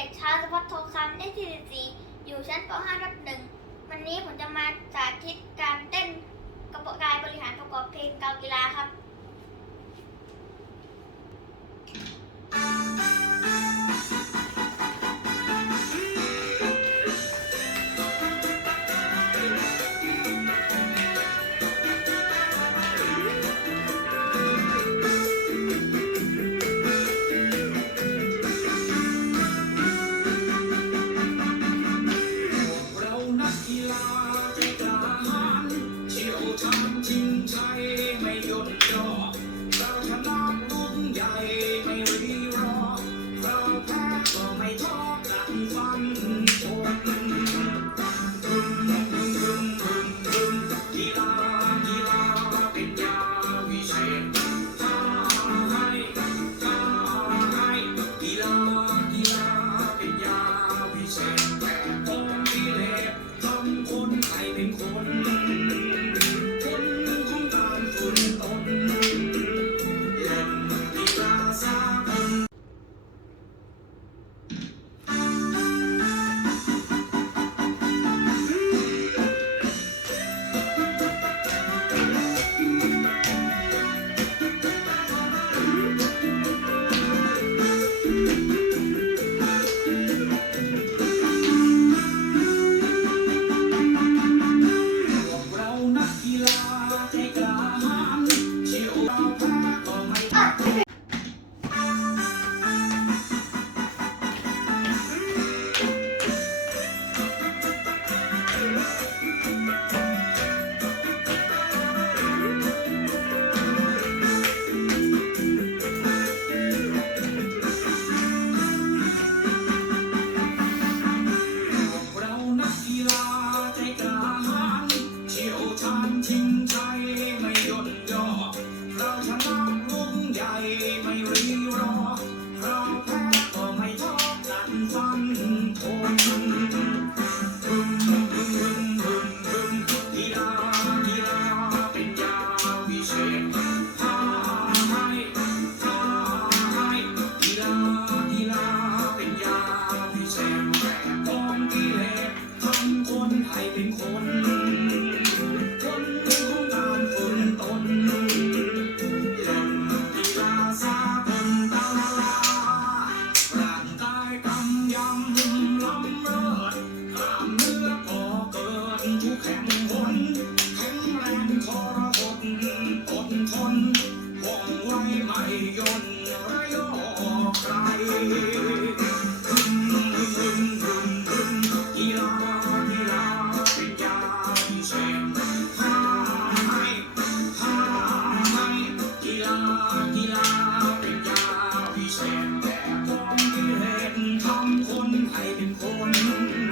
เด็กชายสุพัฒน์ทองคำได้ที่44อยู่ชั้นป .5 รับหนึ่งวันนี้ผมจะมาสาธิตการเต้นกระบวนการบริหารประกอบเพลงเกากีฬาครับ time. ช่กลางชีวภาคก็ไม่ 我们